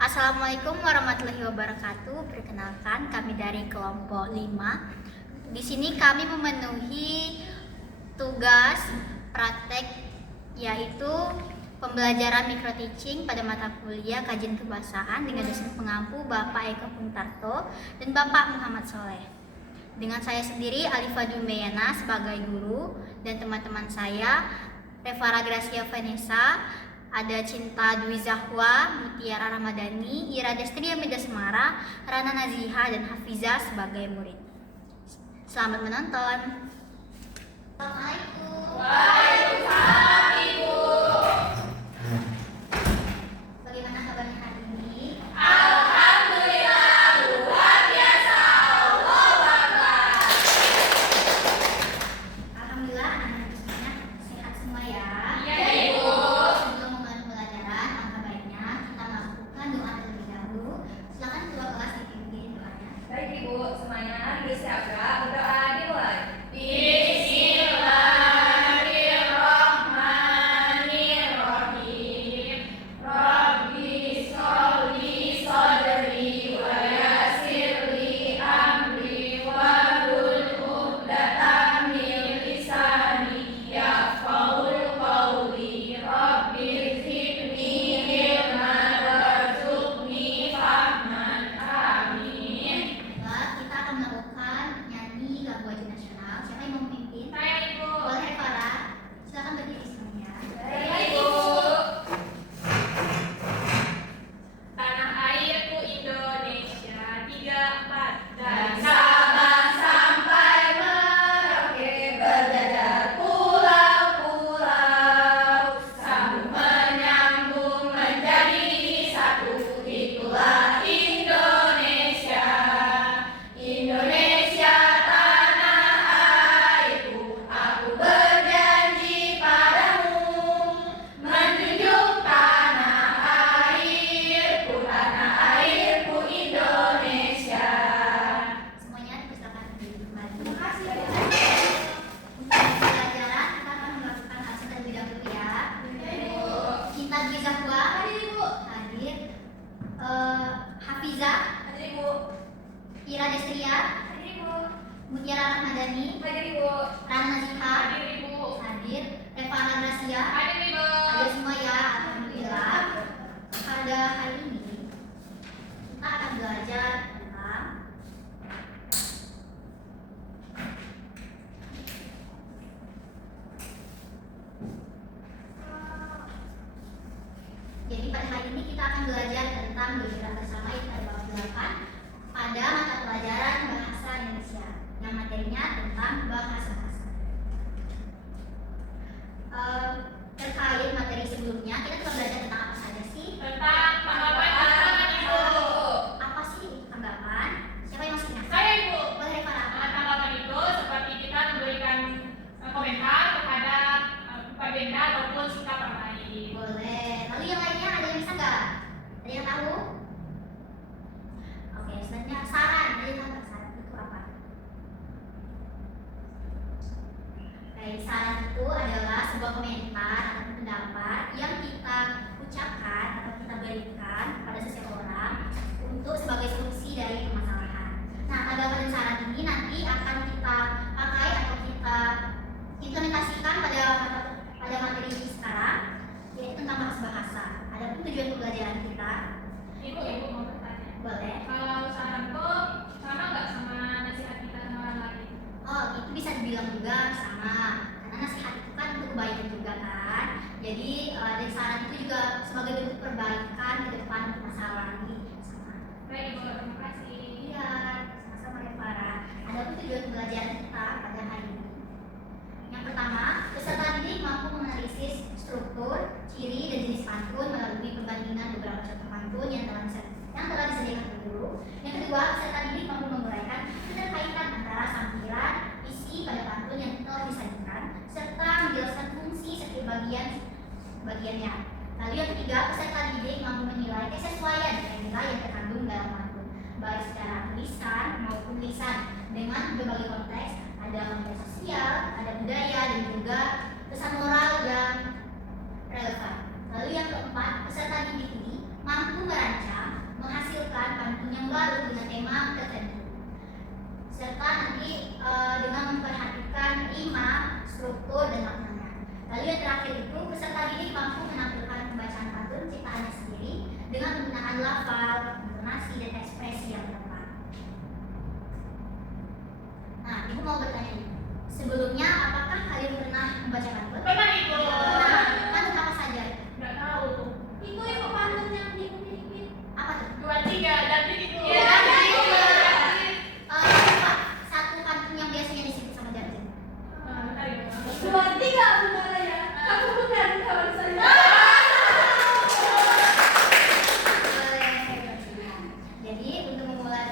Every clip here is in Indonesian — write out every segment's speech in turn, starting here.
Assalamualaikum warahmatullahi wabarakatuh. Perkenalkan, kami dari kelompok 5. Di sini kami memenuhi tugas praktek yaitu pembelajaran micro teaching pada mata kuliah kajian kebahasaan dengan dosen pengampu Bapak Eko Puntarto dan Bapak Muhammad Soleh. Dengan saya sendiri Alifa Dumeyana sebagai guru dan teman-teman saya Revara Gracia Vanessa, ada Cinta Dwi Zahwa, Mutiara Ramadhani, Ira Destri Amida Semara, Rana Naziha, dan Hafiza sebagai murid. Selamat menonton. Assalamualaikum. Waalaikumsalam, Ibu. Bagaimana kabarnya hari ini? Alhamdulillah, luar biasa. Allahu Akbar. Alhamdulillah, anak-anak semuanya sehat semua ya. Iya, Ibu. Sebelum memulai pembelajaran, alangkah baiknya kita melakukan doa terlebih dahulu. Silakan ketua kelas dipimpin doanya. Baik, Ibu, semuanya bersiaga. Berdoa dimulai. Bismillahirrahmanirrahim. Rabbi sholli sadri wa yassirli amri wahlul 'uqdatam min lisani yafqahul qawli. Rabbi zidni ilman warzuqni fahman. Amin. Baiklah, kita akan melakukan nyanyi lagu wajib nasional. Siapa yang mau memimpin? Saya, Ibu. Boleh, Farah. Silakan berdiri semuanya. Baik, Ibu. Tanah airku Indonesia, 3, 4. Dari Sabang sampai Merauke, berjajar pulau-pulau, sambung menyambung menjadi satu. Itulah Indonesia. Indonesia tanah airku, aku berjanji padamu, menjunjung tanah airku Indonesia. Semuanya dipersilakan berdiri kembali. Terima kasih, Bu. Untuk pembelajaran kita akan melakukan absen terlebih dahulu ya. Ibu. Cinta Dwi Zahwa Hadir, Ibu. hadir. Hafiza, Hadir, Ibu. Ira Destria, Hadir, Ibu. Mutiara Ramadhani, Hadir, Ibu. Rana Naziha, Hadir, Ibu. hadir. Revara Gracia, Hadir, Ibu. hadir semua ya. Alhamdulillah. Pada hari ini kita akan belajar tentang Jadi pada hari ini kita akan belajar tentang belajar bersama yang ada bab 8 pada mata pelajaran bahasa Indonesia yang materinya tentang bahasa-bahasa. Terkait materi sebelumnya kita telah belajar tentang apa saja sih? Tentang tanggapan pasangan, Ibu. Apa sih tanggapan? Siapa yang masih ingat? Saya, Ibu. Boleh Farah. Tanggapan itu seperti kita memberikan komentar kepada agenda ataupun sikap orang lain. Boleh. Lalu yang lainnya ada yang bisa nggak? Ada yang tahu? Oke, selanjutnya saran. Ada yang tahu nggak saran itu apa? Baik, saran itu adalah sebuah komentar atau pendapat yang kita ucapkan atau kita berikan pada seseorang untuk sebagai solusi dari permasalahan. Nah, tanggapan dan saran ini nanti akan kita pakai atau kita implementasikan pada materi sekarang, yaitu tentang bahasa. Adapun tujuan pembelajaran kita, Ibu mau bertanya. boleh. Kalau saran tuh sama nggak sama nasihat kita sama orang lain? Oh, itu bisa dibilang juga sama. Karena nasihat itu kan untuk kebaikan juga kan. Jadi dari saran itu juga sebagai bentuk perbaikan ke depan untuk masalah ini sama. Baik, Ibu. Terima kasih. Iya, sama-sama ya Farah. Adapun tujuan pembelajaran kita pada hari ini. Yang pertama, peserta didik mampu menganalisis struktur, ciri, dan jenis pantun melalui perbandingan beberapa contoh pantun yang telah disediakan oleh guru. Yang kedua, peserta didik mampu menguraikan keterkaitan antara sampiran, isi pada pantun yang telah disajikan, serta menjelaskan fungsi setiap bagiannya. Lalu yang ketiga, peserta didik mampu menilai kesesuaian nilai yang terkandung dalam pantun, baik secara tulisan maupun lisan, dengan berbagai konteks, ada konteks sosial, ada budaya, dan juga pesan moral yang relevan. Lalu yang keempat, peserta didik ini mampu merancang kelima, struktur dan maknanya. Lalu yang terakhir itu, peserta didik mampu menampilkan pembacaan pantun ciptaannya sendiri dengan penggunaan lafal, intonasi, dan ekspresi yang tepat. Nah, ibu mau bertanya nih. Sebelumnya, apakah kalian pernah membaca pantun? Pernah itu. Pernah. Pantun apa saja? Nggak tahu. Itu yang pantun yang dikit-dikit. Apa tuh? 2, 3 dan titik. Iya, iya. Apa? Satu pantun yang biasanya disebut sama Jartin. Dua, tiga, benar ya. Kamu bukan kawan saya. Jadi untuk memulai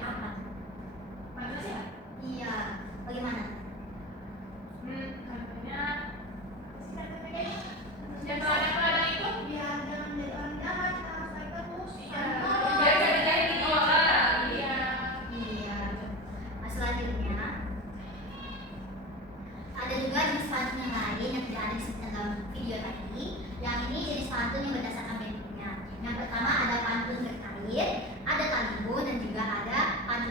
Apa? Pantun sih ya? Iya. Bagaimana? Contohnya yang pelada itu Biar jangan jadi orang jahat, harus baik terus. biar jadi gitu orang. Iya. Iya. Nah, selanjutnya ada juga jenis pantun yang lain yang tidak ada disebutkan dalam video tadi. Yang ini jenis pantun yang berdasarkan bentuknya. Yang pertama ada pantun berkarir, ada talibu, dan juga ada pantun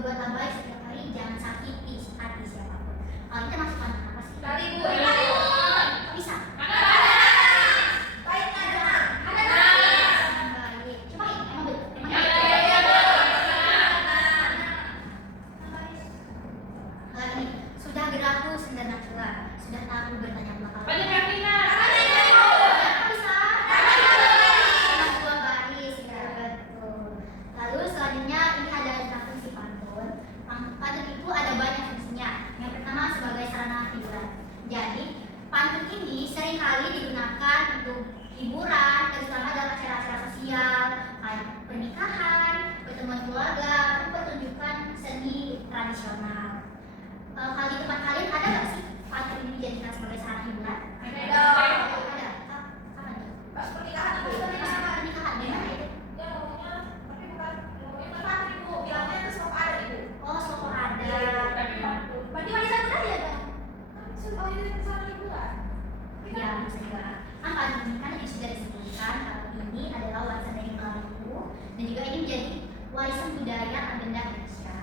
berbuat baik setiap hari, jangan sakiti hati siapapun. Kalau kita masuk pantun apa sih? Tali bu. Kok bisa? Baik ada. Baik. Coba emang betul. Lagi. Sudah geraku sendal natural, sudah tahu bertanya belakang. Banyak Herlina. Kok bisa? Sama dua baris, ya betul. Lalu selanjutnya ini ada tentang fungsi pantun. Pantun itu ada banyak fungsinya. Yang pertama sebagai sarana hiburan. Jadi pantun ini seringkali digunakan untuk hiburan, terutama dalam acara-acara sosial, kayak pernikahan, pertemuan keluarga, atau pertunjukan seni tradisional. Kalau di tempat kalian ada nggak sih pantun ini dijadikan sebagai sarana hiburan? Ada. Ada. Kapan tuh? Pas pernikahan ibu. Pernikahan di mana itu? Ya ngomongnya tapi bukan tempat ibu. Bilangnya itu sok ada ibu. Oh, Soko ada. Berarti warisan budaya dong. Oh ini sana liburan. Ya, bisa juga. Kan pantun ini kan sudah disebutkan kalau ini adalah warisan dari Melayu dan juga ini menjadi warisan budaya agenda Indonesia.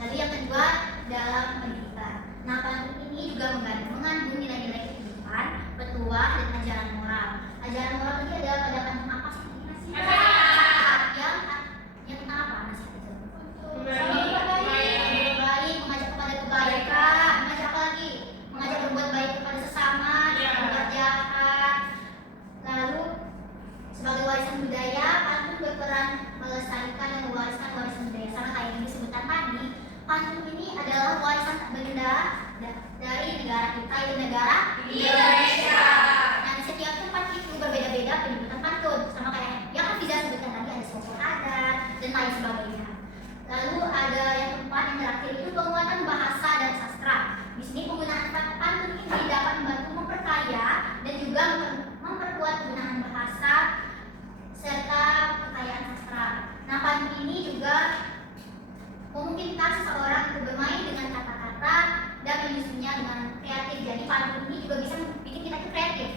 Lalu yang kedua dalam pendidikan. Nah, pantun ini juga mengandung nilai-nilai kehidupan, petuah dan ajaran moral. Ajaran moral ini adalah pada pantun apa sih? Kira sih? Yang tentang apa sih itu? Baik, mengajak kepada kebaikan, mengajak apa lagi? Mengajak berbuat baik kepada sesama, berbuat jahat. Lalu sebagai warisan budaya, pantun berperan melestarikan dan mewariskan warisan budaya. Sama kayak yang disebutkan tadi, pantun ini adalah warisan benda dari negara kita, yaitu negara Indonesia. Nah, di setiap tempat itu berbeda-beda penyebutan pantun. Sama kayak yang kan Fiza sebutkan tadi, ada soko adat dan lain sebagainya. Lalu ada yang keempat, yang terakhir itu penguatan bahasa dan sastra. Di sini penggunaan pantun ini dapat membantu memperkaya dan juga memperkuat penggunaan bahasa serta kekayaan sastra. Nah, pantun ini juga memungkinkan seseorang untuk bermain dengan kata-kata dan menyusunnya dengan kreatif. Jadi pantun ini juga bisa bikin kita itu kreatif.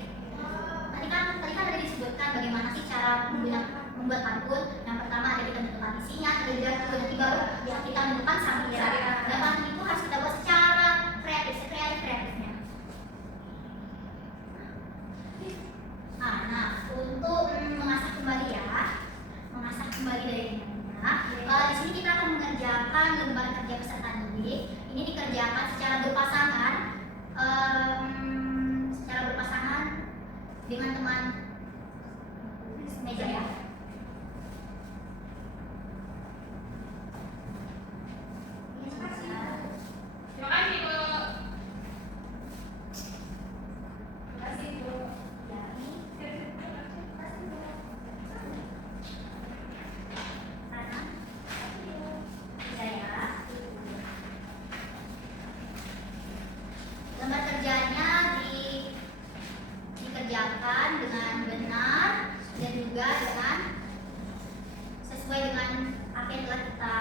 Tadi kan tadi disebutkan bagaimana sih cara membuat pantun. Yang pertama ada kita menentukan isinya, kedua nanti baru ya kita menentukan sampirnya. Dan pantun itu harus kita buat secara kreatif, sekreatif-kreatifnya. Nah, untuk mengasah kembali dari ini. Di sini kita akan mengerjakan lembar kerja peserta didik. Ini dikerjakan secara berpasangan, dengan teman meja ya. Terima kasih Bu. Terima kasih bu. Lembar kerjanya dikerjakan dengan benar dan juga dengan sesuai dengan apa yang telah kita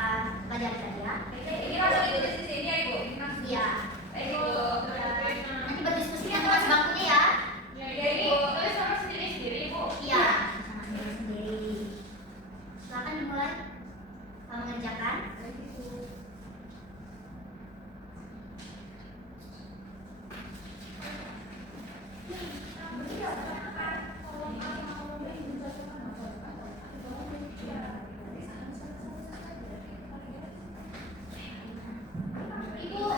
pelajari tadi ya. Ini masuk itu di sini ya ibu. Iya. Baik ibu. Nanti berdiskusi dengan teman sebangkunya ya. Ya Ibu, tulis sama sendiri-sendiri Bu. Iya. Sama sendiri. Silakan dimulai mengerjakan. Ibu,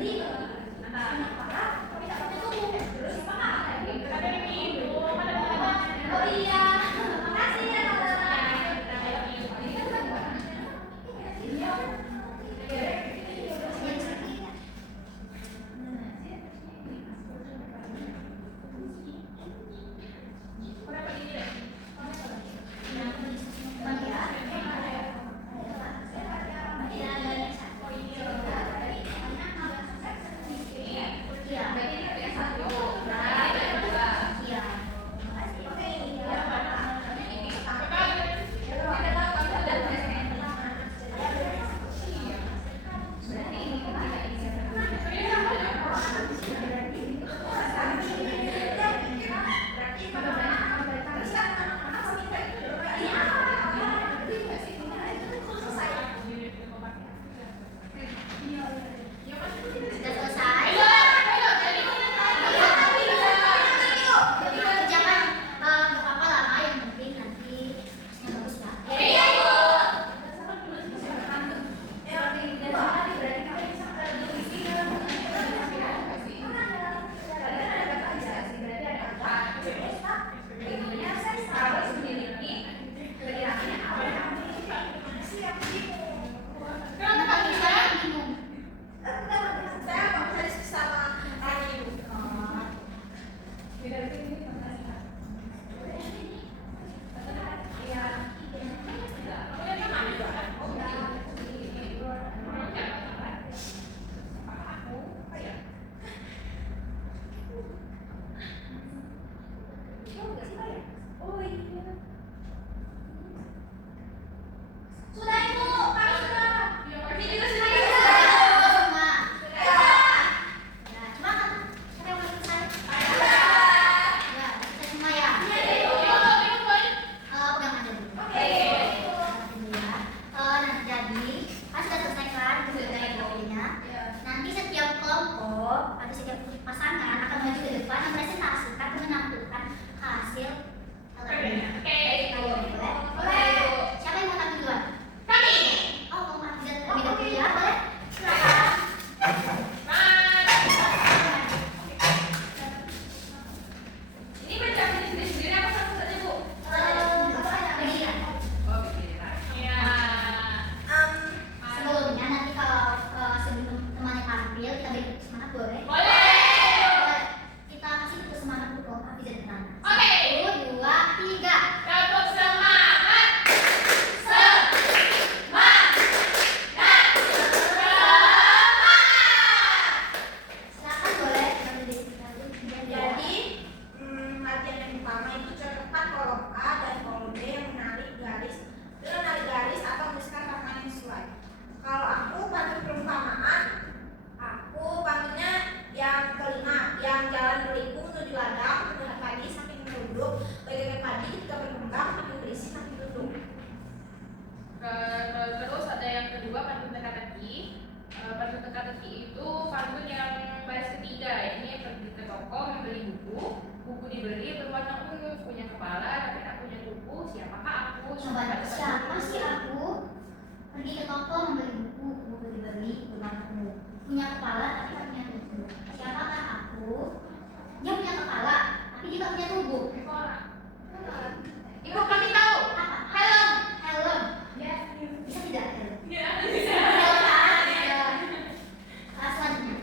Ini Teki itu pantun yang baris ketiga, ini pergi ke toko membeli buku dibeli berwarna ungu, punya kepala tapi tak punya kuku, siapakah aku? Siapa sih aku? Pergi ke toko membeli buku dibeli berwarna ungu, punya kepala tapi tak punya tubuh. Siapakah aku? Dia punya kepala tapi dia tak punya tubuh. Ibu kami tahu. Apa? Helm. Helm. Ya. Bisa tidak helm? Ya. Selanjutnya.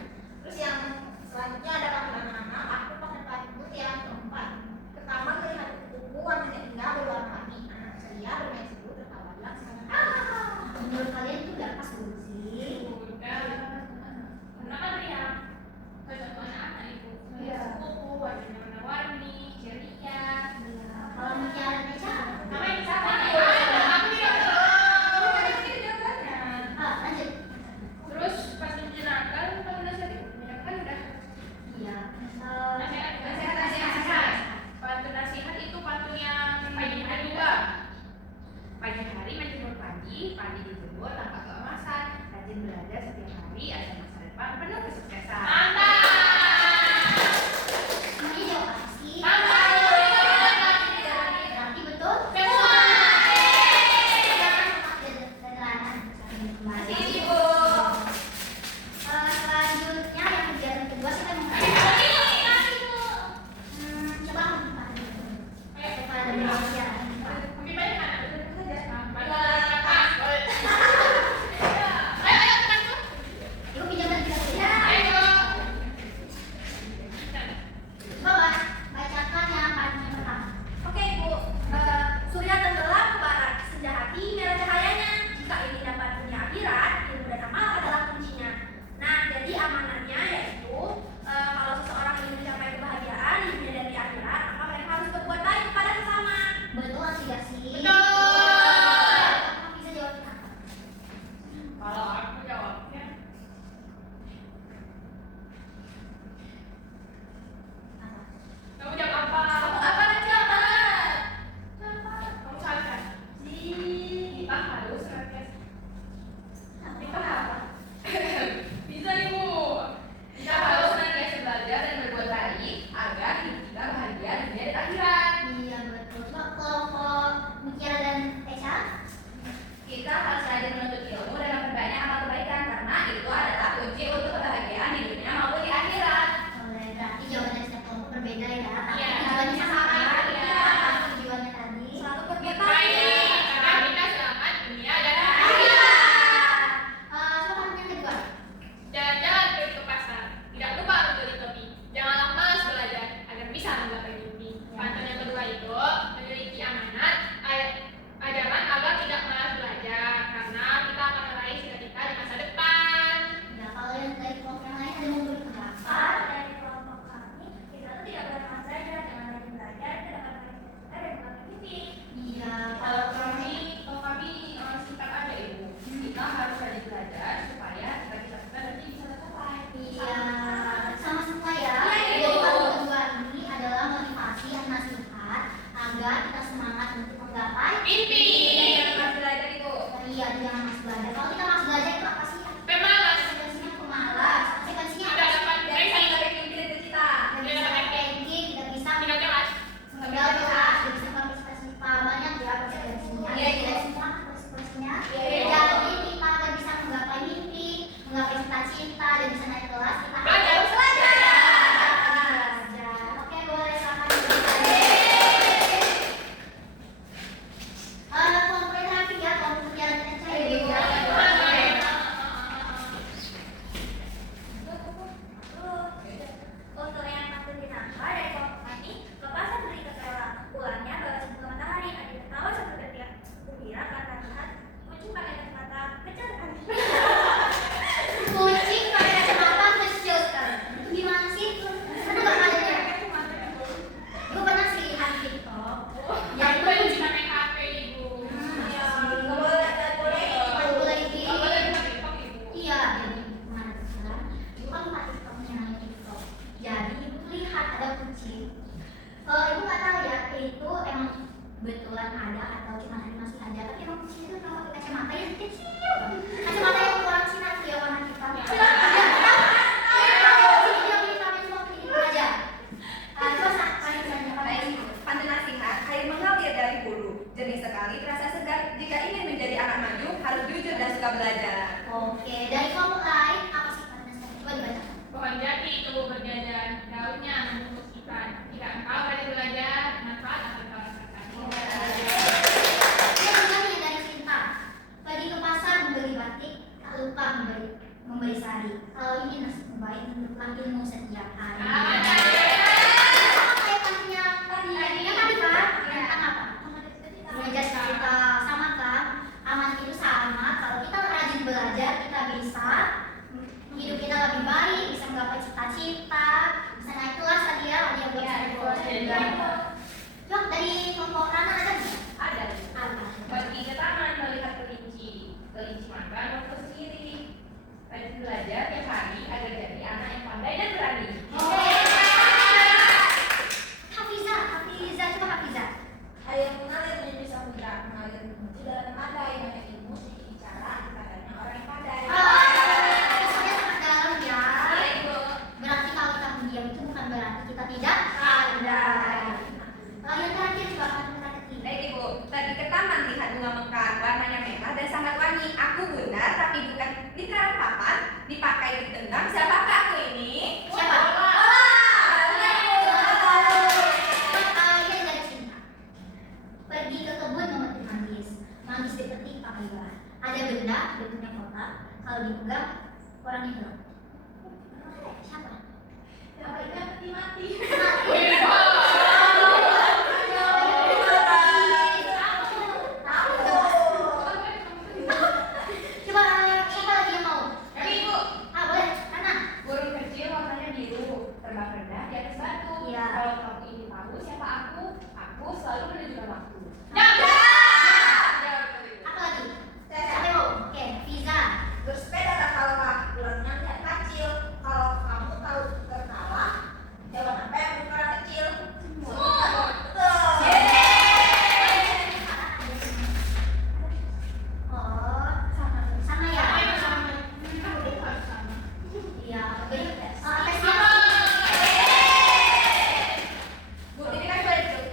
Terus yang selanjutnya ada panggilan anak. Aku pakai pantun yang keempat. Ke taman melihat kuku warnanya indah berwarna warni. Anak ceria bermain seru tertawa bilang menurut kalian itu udah pas belum sih? Udah. Karena kan dia cocok anak ibu. Iya. Kuku warnanya warna-warni, ceria. Kalau Mutiara Neca, Namanya siapa? Aku tidak tahu. lanjut. Terus pas menjelaskan kalau nasihat itu menjelaskan udah. Iya. Nasihat. Pantun nasihat itu pantun yang pagi hari juga. Pagi hari menjemur padi dijemur tanpa keemasan. Rajin belajar setiap hari ada masa depan penuh kesuksesan. Mantap. Semuanya jawab apa sih? Mantap. Berarti betul? Semua. Masih Ibu. Selanjutnya yang kegiatan kedua kita mau coba kepada Malaysia. Lebih baik mana? Ayo temanku. Ibu pinjamkan kita saja. Ayo. Coba bacakan yang paling pertama. Oke Ibu, surya tenggelam ke barat, senja hati merah cahayanya. Jika ini dapat dunia akhirat, ilmu dan amal adalah kuncinya. Nah, jadi amanahnya yaitu kalau seseorang ingin mencapai kebahagiaan di dunia dan di akhirat, maka mereka harus berbuat baik kepada sesama. Betul tidak sih? Betul. Kamu bisa jawab apa? Kalau aku jawabnya Apa? kamu jawab apa? Kamu apa aja, Mbak? Kamu salah. Kita harus Kita apa? bisa ibu. Kita harus senantiasa belajar dan berbuat baik agar hidup kita bahagia di dunia dan akhirat. Iya betul. Coba kelompok Mutiara dan Eca. Kita harus rajin menuntut ilmu dan memperbanyak amal kebaikan karena itu adalah kunci untuk kebahagiaan di dunia maupun di akhirat. Boleh, berarti jawaban setiap kelompok berbeda ya. Tapi Iya. tujuannya sama ya. Iya. Apa tujuannya tadi? Selalu berbuat Baik, baik. karena kita selamat dunia dan Iya. akhirat. Coba yang kedua. Jalan-jalan pergi ke pasar. Tidak lupa untuk beli topi. Janganlah malas belajar agar bisa menggapai mimpi. Pantun yang kedua itu memiliki amanat ajaran agar tidak malas belajar karena kita akan meraih cita-cita di masa depan. Nah, kalau yang dari kelompok yang lain ada yang mau berpendapat? Dari kelompok kami, kita tuh tidak boleh malas belajar, jangan rajin belajar, kita dapat meraih cita-cita dan menggapai mimpi. Iya. Kalau kami singkat aja ibu. Kita harus rajin belajar supaya cita-cita kita nanti bisa tercapai. Iya. Sama semua ya. Iya, Jadi Ibu. pantun kedua ini adalah motivasi dan nasihat agar kita semangat untuk menggapai Mimpi. Malas belajar Ibu. Iya, jangan mas belajar. Kalau kita mas belajar itu apa sih? Pemalas. Konsekuensinya pemalas. Konsekuensinya Tidak apa? dapat Dari ranking. menggapai mimpi dan cita-cita. Tidak bisa ranking, tidak bisa Tidak jelas. mengambil kelas, tidak bisa partisipasi banyak ya konsekuensinya. Iya, iya. Semua konsekuensinya. Iya, iya. Jadi kita agar bisa menggapai mimpi, menggapai cita-cita dan bisa naik kelas, kita Belajar. harus belajar. Oke, boleh silakan dimulai. Kelompok yang terakhir ya, kelompok Mutiara dan Eca ya, Ibu. Untuk yang pantun dinampak dari kelompok kami, lepasan beri kesewa ulangnya balas bunga matahari, ada tertawa sambil berteriak gembira karena lihat kucing pakai kacamata kecil kan. Kucing pakai kacamata kecil sekali. Itu gimana sih? Aduh, gak ada ya. Gue pernah sih lihat di TikTok. Ya, Yang itu boleh kucing. bisa main HP ibu. Nggak boleh Kalau gue lagi Nggak boleh bisa TikTok ibu. iya, jadi kemana kan? Ibu kan lupa TikToknya namanya TikTok. Jadi ibu tuh lihat ada kucing. Kalau ibu nggak tahu ya, itu emang betulan ada atau cuma hari masih ada. Tapi emang kucing itu kalau pakai kacamata yang kecil, kacamata yang orang Cina tuh ya warna hitam. memberi sari. Kalau ini nasi baik untuklah ilmu setiap hari. Kayak tadinya tadi kan tentang apa? Belajar kita sama kan? Aman itu sama. Kalau kita rajin belajar, kita bisa hidup kita lebih baik, bisa menggapai cita-cita, bisa naik kelas tadi ya, dia buat naik kelas juga. Yuk dari kelompok Rana ada nggak? Ada. Ada. Pergi ke taman melihat kelinci makan waktu sendiri. Rajin belajar tiap hari agar jadi anak yang pandai dan berani. Hafizah, coba Hafizah. Ada yang mengalir dan bisa bergerak, mengalir menuju dalam pandai, banyak ilmu, sedikit bicara, katanya orang yang pandai. Hafizahnya sangat dalam ya. Iya, Ibu. Berarti kalau kita mendiam itu bukan berarti kita tidak pandai. Yang terakhir juga akan kita ketiga. Baik Ibu, tadi ke taman lihat bunga mekar, warnanya merah dan sangat wangi. Aku benar, tapi bukan di papan, dipakai ditendang. Siapakah aku ini? Siapa? Yang dari cinta. Pergi ke kebun memetik manggis. Manggis dipetik pakai gelas. Ada benda bentuknya kotak. Kalau dipegang orang itu. Siapa? Siapa itu yang mati-mati? Coba siapa lagi yang mau? Kami Ibu. Boleh, Rana. Burung kecil warnanya biru, terbang rendah di atas batu. Iya. Kalau kamu ingin tahu siapa aku selalu menunjukkan waktu. Apa lagi? Siapa yang mau? Oke, Fiza. Bersepeda tanpa lelah, pulangnya lihat kecil. Kalau kamu tahu tertawa, jawaban apa yang berukuran kecil? Semut. Betul. Oh, sama ya? Iya, oke. Tes ya. Bu, ini kan boleh duduk.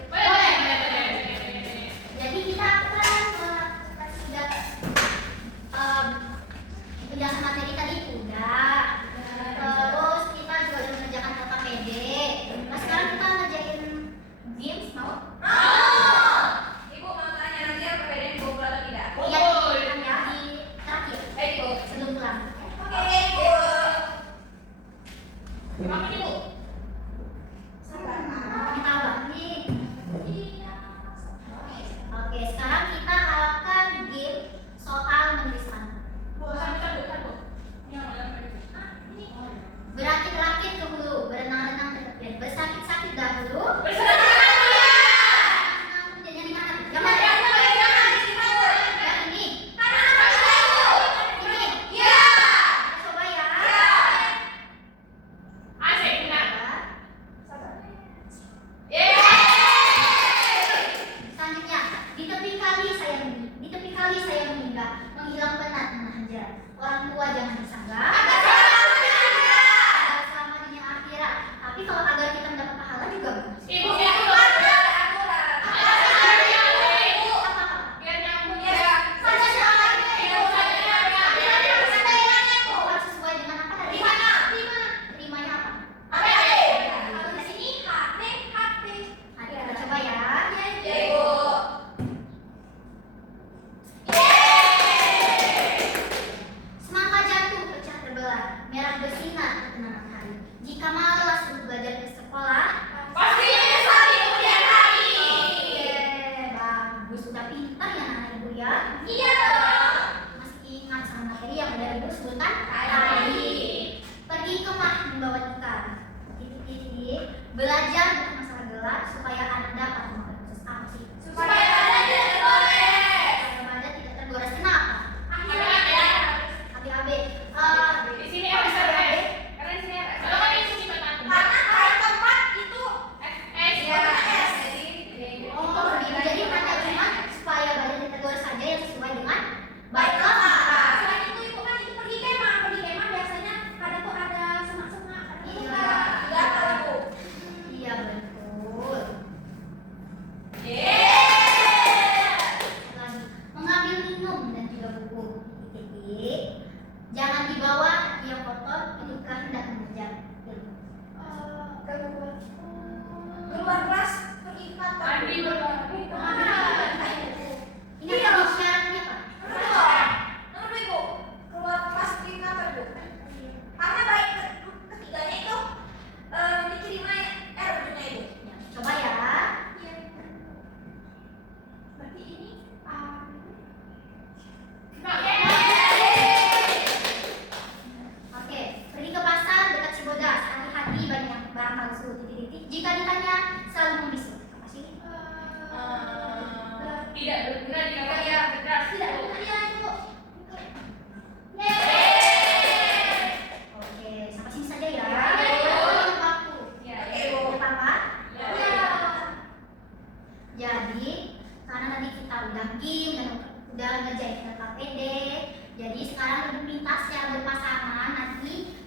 Jadi kita kan sudah penjelasan materi tadi udah. Terus kita juga udah mengerjakan kata PD. Nah sekarang kita ngerjain games mau? Ibu mau tanya nanti apa bedanya ibu pulang atau tidak? Iya, kan ya di terakhir Baik Ibu. sebelum pulang. Oke, Bu. Kamu Ibu. Sabar. Kita tahu nih. Oke, sekarang kita akan game soal menuliskan. Berakit-rakit ke hulu, berenang-renang ke tepian, bersakit-sakit dahulu. Jangan di mana? Jangan. Yang ini. Ini. Coba ya. Asik, benar. Selanjutnya, di tepi kali saya meninggal, menghilang penat menahan jerat. Orang tua jangan disanggah. Selama dunia akhirat. Tapi kalau agar kita mendapat pahala juga bagus. Ibu, biar nyambung ya. Harus sesuai dengan apa tadi? Terimanya apa? Kalau di sini hati. Nanti kita coba ya. Ya Ibu. Semangka jatuh pecah terbelah, merah bersinar terkena matahari. Jika malas untuk belajar ke sekolah, Pasti menyesali kemudian hari. bagus, udah pintar ya anak ibu ya. Iya dong. Masih ingat sama materi yang udah ibu sebutkan tadi. Pergi ke mah membawa ikan. Titik-titik. Belajar bukan masalah gelar supaya anak dapat memakai proses apa sih? Supaya badan tidak tergores. Supaya badan tidak tergores. Kenapa? AB. Di sini harus ada karena di sini ada. Kalau kan itu cuma tanggung. Karena kalau tempat itu Oh, jadi ada cuma supaya badan tidak tergores saja yang sesuai dengan baik baiklah. selain itu ibu kan itu pergi kemah biasanya kadang tuh ada semak-semak, ada enggak. Iya kalau Bu. Iya betul. Lagi mengambil minum dan juga buku. Titik. Jangan dibawa yang kotor, itu kehendak mengejar ilmu. Keluar kelas pergi ke kantor. Mandi berbareng. Ini kalau syaratnya apa? Nomor 2 Ibu. Keluar kelas pergi ke kantor Bu.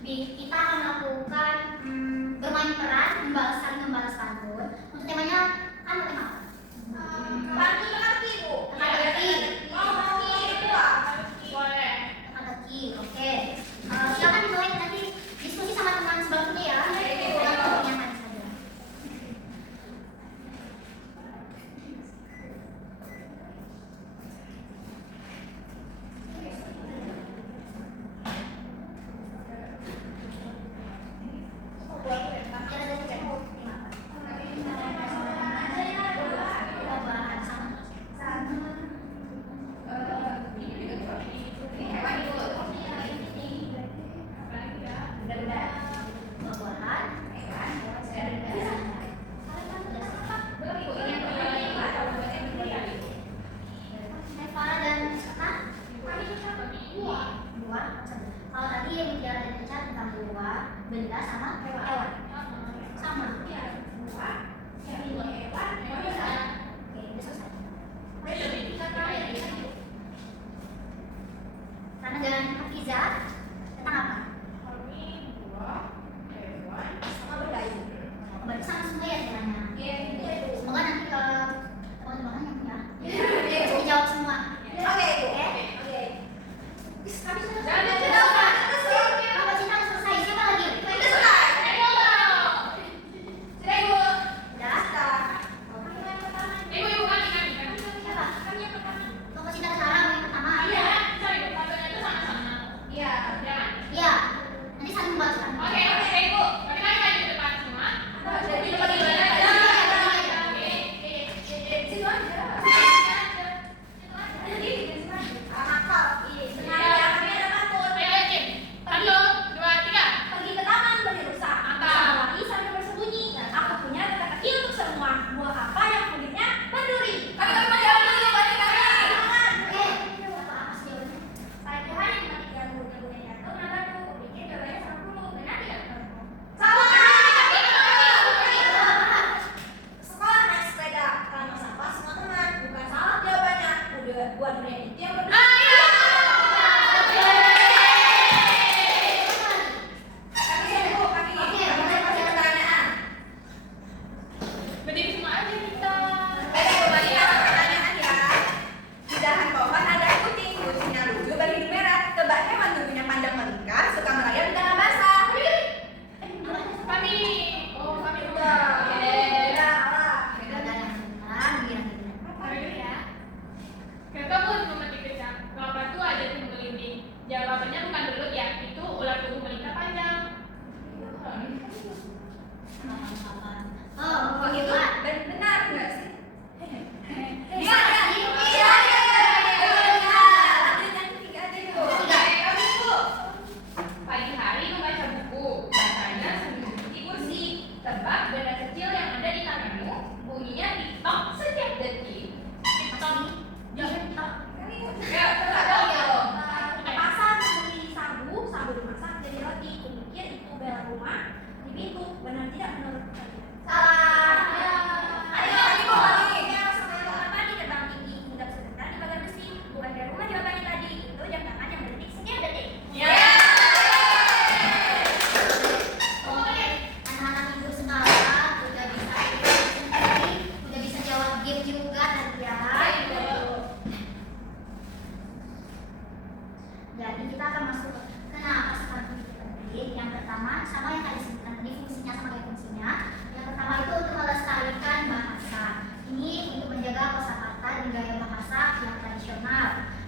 kita akan melakukan bermain peran, saling membalas pantun. Untuk temanya kan tema apa? Pantun teka-teki, Bu. Teka-teki. Boleh. Teka-teki, oke. Silakan dimulai nanti diskusi sama teman sebelah sini ya. Yang nyaman saja. Kalau tadi yang bicara dari Ica tentang buah, benda sama hewan. Sama. Oke, udah selesai. Karena dengan Hafizah tentang apa? Sama semua ya temanya. Semoga nanti teman-teman yang punya bisa dijawab semua. Oke. Kalau Cinta udah selesai, siapa lagi? Udah? Ibu kan kan. Siapa? Kalau Cinta sekarang yang pertama. Iya, sorry, fotonya itu sama-sama. Iya. Ya. Iya. Nanti saling membalaskan. Oke, Ibu. Berarti kan kita di depan semua. Jadi Depan begini. dulu aja. Oke. Situ aja. Ayo, Kim. 1, 2, 3. Pergi ke taman beli rusak. Mantap. Lagi sambil bersembunyi. Aku punya teka-teki untuk semua. Buah apa yang kulitnya berduri? Oke. Apa sih jawabannya? Saya Tuhan yang mematikan bulu-bulunya jatuh. Kenapa tuh? Pikir jawabannya sama dulu. Benar tidak? Sekolah naik sepeda. Karena sapa semua teman. Bukan salah jawabannya. Udah buat dunia itu yang berduri. Berdiri semua aja kita. Di dahan pohon ada kucing, kucingnya lucu berhidung merah. Tebak hewan tubuhnya panjang melingkar, suka merayap di tanah basah. Kami. Oh, kami Udah. Udah, alah. Kita pun memetik kecap. Kelapa tuh ada tubuh melinding. Jawabannya bukan belut ya, itu ular tubuh melingkar panjang. Oh, Begitu? begitu. Benar nggak sih? Bisa sih. Pagi hari membaca buku, bacanya sambil duduk di kursi. Tebak benda kecil yang ada di tanganmu, bunyinya tiktok setiap detik. Tiktok. Ya, tebak dong. Pasar membeli sabu dimasak jadi roti. Kupikir itu bel rumah di pintu. Benar tidak menurut kalian? Salah. Ayo, ibu lagi. Apa di terbang tinggi hingga sebentar di bagian besi? Bukan dari rumah jawabannya tadi. Itu jam tangan yang berdetik sekian detik. Ya. Oke, anak-anak ibu sekarang udah bisa sendiri, udah bisa jawab game juga nanti ya. Jadi kita akan masuk ke kenapa sekarang penting. Yang pertama sama yang tadi sebutkan tadi fungsinya sama kayak fungsinya. Yang pertama itu untuk melestarikan bahasa. Ini untuk menjaga kosakata dan gaya bahasa yang tradisional.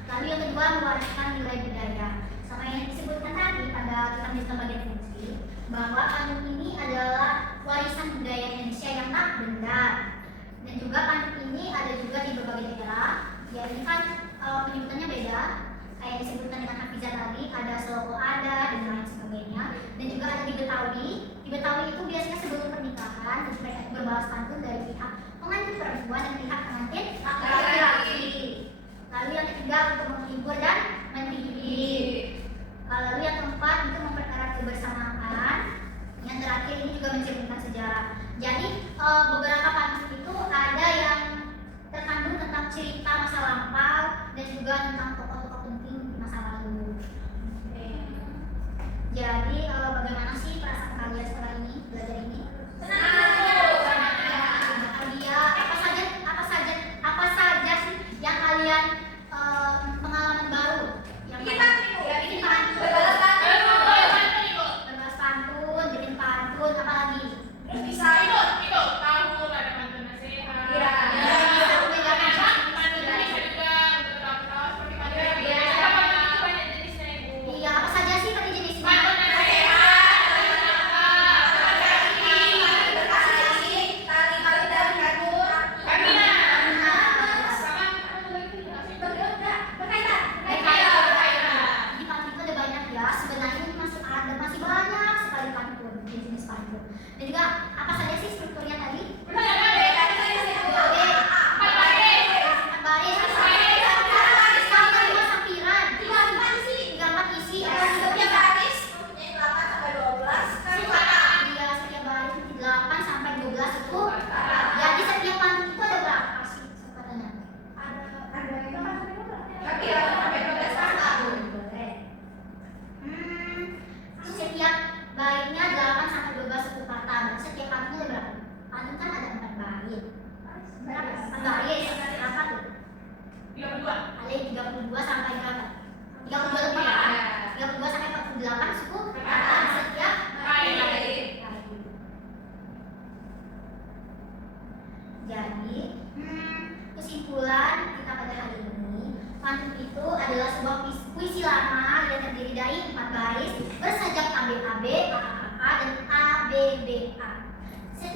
Lalu yang kedua mewariskan nilai budaya. Sama yang disebutkan tadi pada kita menyebutkan bagian fungsi bahwa pantun ini adalah warisan budaya Indonesia yang tak benda. Dan juga pantun ini ada juga di berbagai daerah. Ya ini kan penyebutannya beda. Kayak disebutkan dengan Hafizah tadi, ada Solo ada dan lain sebagainya. Dan juga ada di Betawi. Di Betawi itu biasanya sebelum pernikahan mereka berbalas pantun dari pihak pengantin perempuan dan pihak pengantin laki-laki. Lalu yang ketiga untuk menghibur dan mendidik. Lalu yang keempat itu mempererat kebersamaan. Yang terakhir ini juga mencerminkan sejarah. Jadi beberapa pantun itu ada yang terkandung tentang cerita masa lampau dan juga tentang tokoh-tokoh penting di masa lalu. Jadi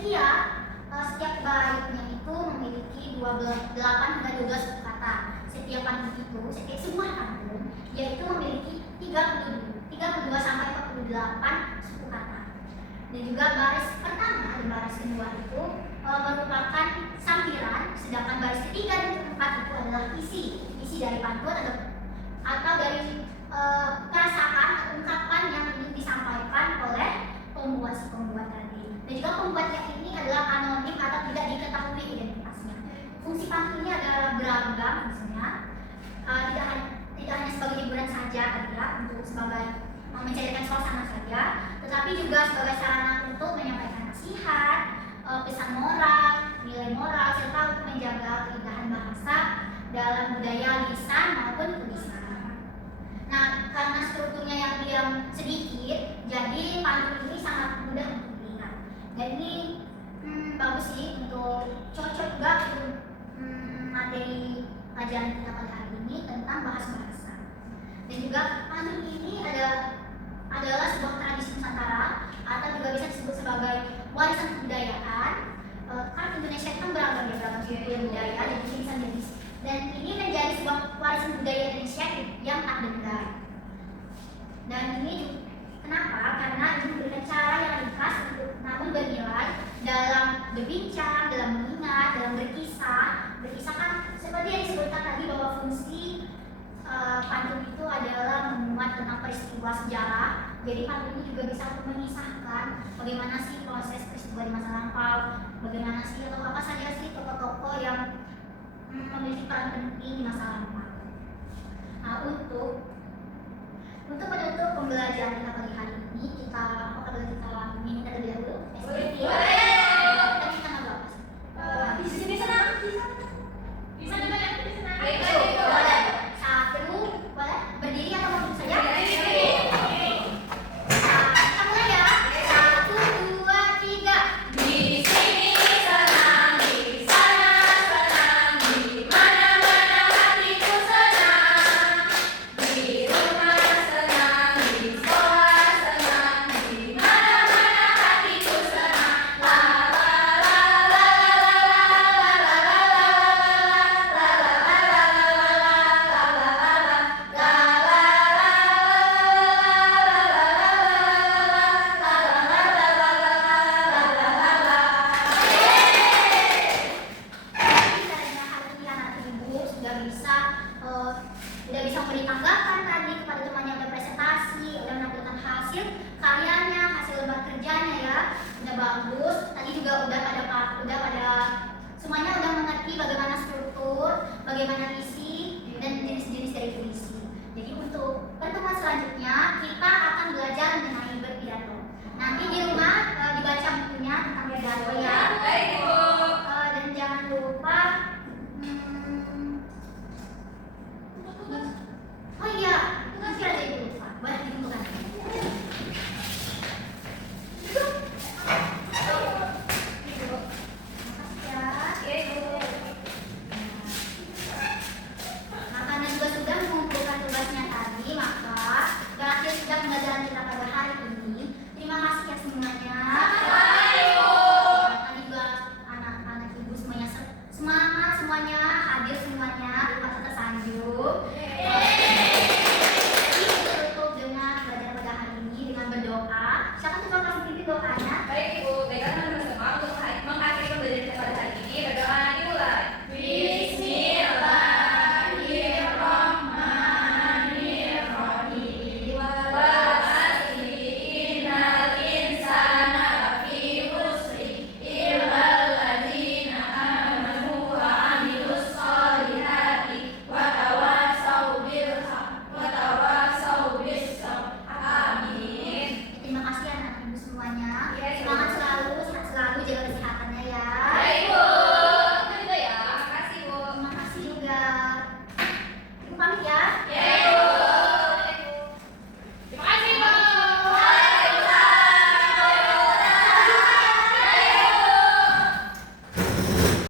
setiap baitnya itu memiliki 8 hingga 12 suku kata. Setiap pantun itu, setiap sebuah pantun, yaitu memiliki 32 sampai 48 suku kata. Dan juga baris pertama dan baris kedua itu merupakan sampiran, sedangkan baris ketiga dan keempat itu adalah isi dari pantun atau dari perasaan atau ungkapan yang ingin disampaikan oleh pembuat tadi. Dan juga pembuatnya ini adalah anonim atau tidak diketahui identitasnya. Fungsi pantun ini adalah beragam fungsinya, tidak hanya sebagai hiburan saja untuk sebagai mencairkan suasana saja, tetapi juga sebagai sarana untuk menyampaikan nasihat, pesan moral, nilai moral, serta untuk menjaga keindahan bahasa dalam budaya lisan maupun tulisan. Nah, karena strukturnya yang diam sedikit, jadi pantun ini sangat mudah untuk dilihat. Dan ini bagus sih untuk cocok juga untuk materi pelajaran kita pada hari ini tentang bahasa. Dan juga pantun ini adalah sebuah tradisi Nusantara atau juga bisa disebut sebagai warisan kebudayaan. Kan Indonesia itu kan beragam budaya, jadi bisa menjadi, dan ini menjadi sebuah warisan budaya Indonesia yang tak benda. Dan ini kenapa? Karena ini memberikan cara yang ringkas untuk namun bernilai dalam berbincang, dalam mengingat, dalam berkisah. Berkisah kan seperti yang disebutkan tadi bahwa fungsi pantun itu adalah memuat tentang peristiwa sejarah. Jadi pantun ini juga bisa untuk mengisahkan bagaimana sih proses peristiwa di masa lampau, bagaimana sih atau apa saja sih tokoh-tokoh yang memiliki peran penting di masa lampau. Nah, untuk menutup pembelajaran kita pagi hari ini, kita minta terlebih dahulu. Kita nggak Bisa juga ya, bisa. boleh. Satu, boleh berdiri atau mau duduk saja? Kita mulai ya. 1, 2, 3. Di sini senang, di sana senang, di mana-mana hatiku senang. Di rumah senang, di sekolah senang, di mana-mana hatiku senang. La la la la Caranya hari anak ibu sudah bisa memberi tanggapan tadi kepada teman yang berpresentasi, udah menampilkan hasil karyanya, hasil lembar kerjanya ya, udah bagus. Tadi juga udah pada semuanya udah mengerti bagaimana struktur, bagaimana isi dan jenis-jenis dari puisi. Jadi untuk pertemuan selanjutnya kita akan belajar mengenai berpidato. Nanti di rumah dibaca bukunya tentang pidato ya. Baik, Ibu. Dan jangan lupa oh iya, itu kan kira jadi lupa. Boleh ditentukan. Makasih ya. Iya, Ibu. Nah, karena juga sudah mengumpulkan tugasnya tadi, maka berakhir sudah pembelajaran kita pada hari ini. Terima kasih ya semuanya. Tadi juga anak-anak ibu semuanya semangat semuanya, hadir semuanya, tanpa tersanjung. Kita tutup dengan pelajaran pada hari ini dengan berdoa. Siapa tuh kalau pimpin doanya?